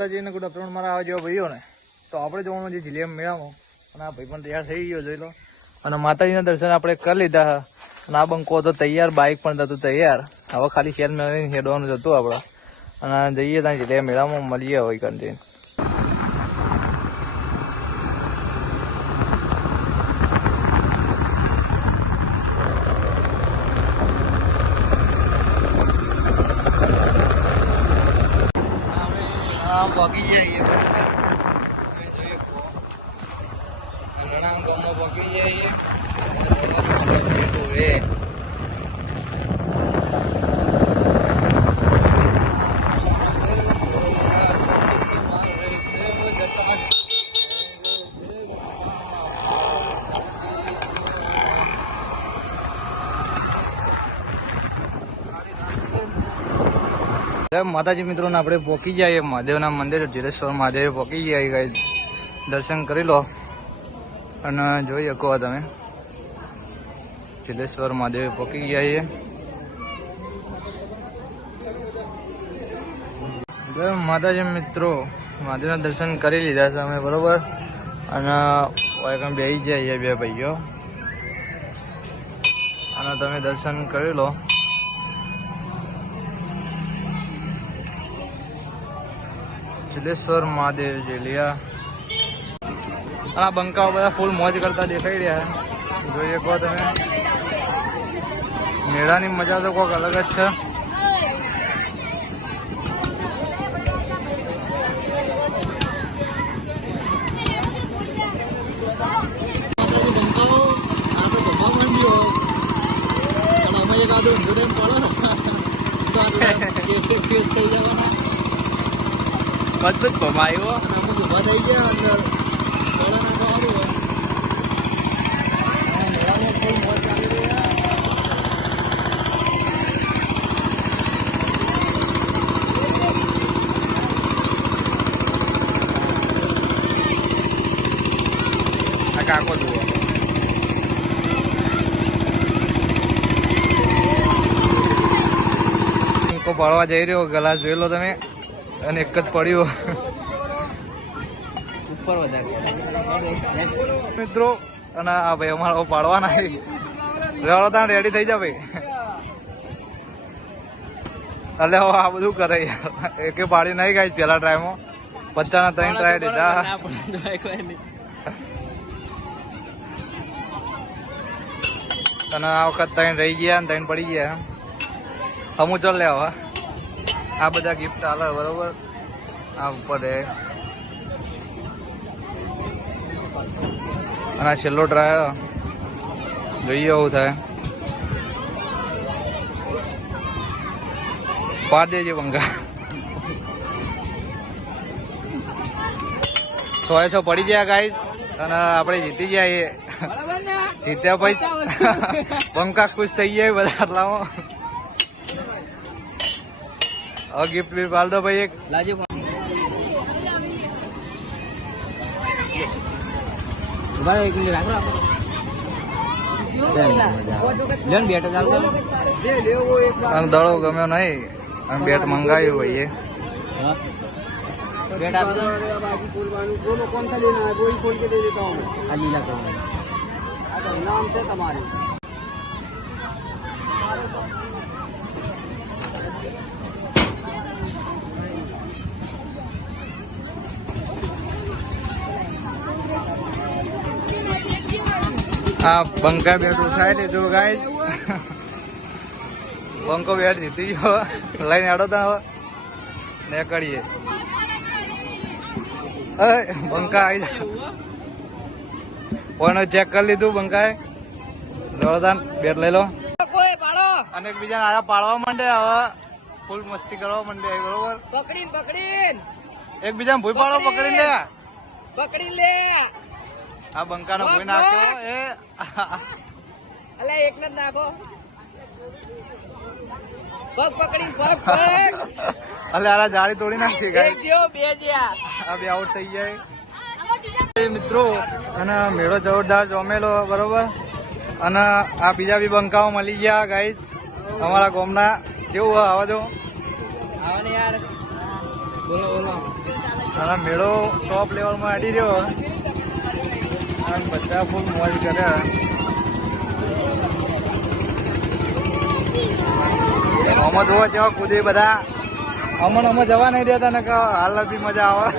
માતાજીને કોઈ ડૉક્ટર મારા આવા જેવા ભાઈઓ ને તો આપણે જોવાનું છે ઝીલિયા મેળામાં. અને આ ભાઈ પણ તૈયાર થઈ ગયો જોઈ લો. અને માતાજીના દર્શન આપણે કરી લીધા. અને આ બંકો તો તૈયાર, બાઇક પણ હતું તૈયાર. હવે ખાલી ખેલ મેળવીને હેડવાનું જ હતું આપણે. અને જઈએ ત્યાં ઝીલિયા મેળામાં મળીએ હવે કંઈ. પગી જઈએ ગામમાં પગી જઈએ. માતાજી મિત્રોને આપણે પહોંચી જઈએ મહાદેવના મંદિર, જીલેશ્વર મહાદેવ પહોંચી જઈએ ગાઈસ. દર્શન કરી લો અને જોઈ શકો તમે જીલેશ્વર મહાદેવ પહોંચી જઈએ. માતાજી મિત્રો મહાદેવના દર્શન કરી લીધા છે અમે બરોબર. અને બેસી જઈએ બે ભાઈઓ અને તમે દર્શન કરી લો. જીલેશ્વર મહાદેવ ઝીલિયા. આ બંકાઓ બધા ફૂલ મોજ કરતા દેખાઈ રહ્યા જોઈએ કહો તમે. મેળાની મજા તો કોઈક અલગ જ છે. મજબૂત ભમાયો ઉભા થઈ ગયા અંદર આ કાકો જુઓ. પાડવા જઈ રહ્યો ગ્લાસ જોઈ લો તમે. અને એક જ પડ્યો ઉપર મિત્રો. અને આ ભાઈ અમારો પાડવાના રેડી થઈ જા ભાઈ. એટલે આ બધું કરે યાર. એકે પાડી નહીં ગાય પેલા ટ્રાયમાં 50 ના 3 ટ્રાય દીધા. અને આ વખત 3 રહી ગયા ને 3 પડી ગયા. હમું ચાલ લે હવે. આ બધા ગિફ્ટ આલે બરોબર. આ ઉપર અને છેલ્લો ટ્રાય જોઈએ એવું થાય. પાડ દેજે બંગા. 100 પડી ગયા ગાઈસ. અને આપણે જીતી ગયા. જીત્યા પછી બંકા ખુશ થઈ ગયા બધા આટલામાં. હવે ગિફ્ટ બી પાલ દો ભાઈ એક. લાજી ભાઈ એક મિનિટ રાખો. દડો ગમ્યો નહીં અને બેટ મંગાવ્યું ભાઈએ. બેટ આપી દો. कौन सा लेना है वही खोल के दे देता हूँ. लीला का नाम से तुम्हारे. આ બંકા બેટ ઉછાઈ લીધું ગાઈસ. બંકો બેટ જીતી ગયો. લઈને આડો તા હવે ને કરીએ. બંકા આવી જાય. કોઈનો ચેક કરી લીધું બંકાએ. જોરદાર બેટ લઈ લો. અને એકબીજાને આયા પાડવા માંડે. હવે ફૂલ મસ્તી કરવા માંડે બરોબર. પકડીને એકબીજાને ભૂઈ પાડો. પકડી લે. આ બંકાનો ભૂઈ નાખ્યો એ. અલે એક જ નાખો. પગ પકડી અલે આ જાળી તોડી નાખી ગાય. આ બે આઉટ થઈ જાય મિત્રો. અને મેળો જોરદાર જમેલો બરોબર. અને આ બીજા બી બંકાઓ મળી ગયા ગાઈસ અમારા ગામના. કેવું આવા દો. બોલો અને મેળો ટોપ લેવલમાં અડી રહ્યો અને બધા ફૂલ મોજ કર્યા. આમાં જોવા જેવા કુદે બધા અમન જવા નહીં દેતા ને કે હાલ બી મજા આવે.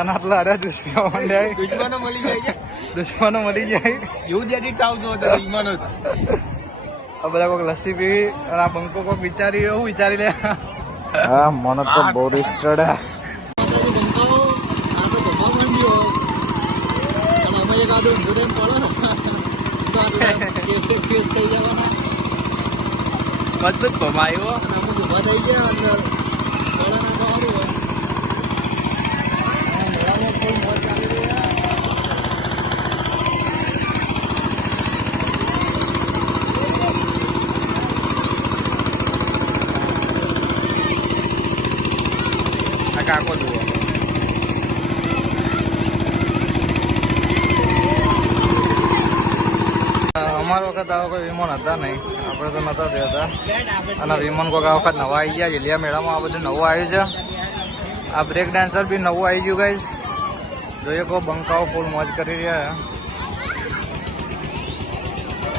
આટલા અડ્યા દુશ્મનો મળી જાય એવું જ એડિટ આવતો હતો દુશ્મનો. આ બધા કોઈક લસ્સી પીવી અને આ બંકો કોઈક વિચારી એવું વિચારી લે. હા મને તો બહુ રીસ ચડે. મજબૂત ભમાયો ઉભા થઈ ગયા કાકો જુઓ. અમારા વખત આ કોઈ વિમાન હતા નહીં, આપણે તો નતા દેતા. અને વિમાન કોઈક આ વખત નવા આવી ગયા. જેલિયા મેળામાં આ બધું નવું આવ્યું છે. આ બ્રેક ડાન્સર બી નવું આવી ગયું ગાઈઝ. જોઈએ કોઈ બંકાઓ ફૂલ મોજ કરી રહ્યા.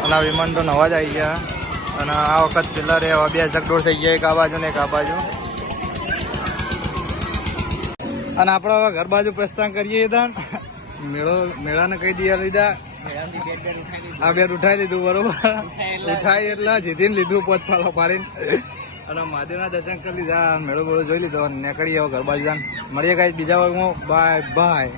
અને આ વિમાન તો નવા જ આવી ગયા. અને આ વખત પેલા રે બે ઝગડોળ થઈ ગયા, એક આ બાજુ ને એક આ બાજુ. અને આપણે હવે ઘર બાજુ પ્રસ્થાન કરીએ હતા. મેળાને કહી દઈએ લીધા. આ બેટ ઉઠાઈ લીધું બરોબર. ઉઠાઈ એટલે જીતીને લીધું પોત પાડીને. અને મહાદેવના દર્શન કરી લીધા. મેળો બેળો જોઈ લીધો. નીકળી આવો ઘર બાજુ. મળીએ કાંઈ બીજા વર્ગમાં. Bye bye.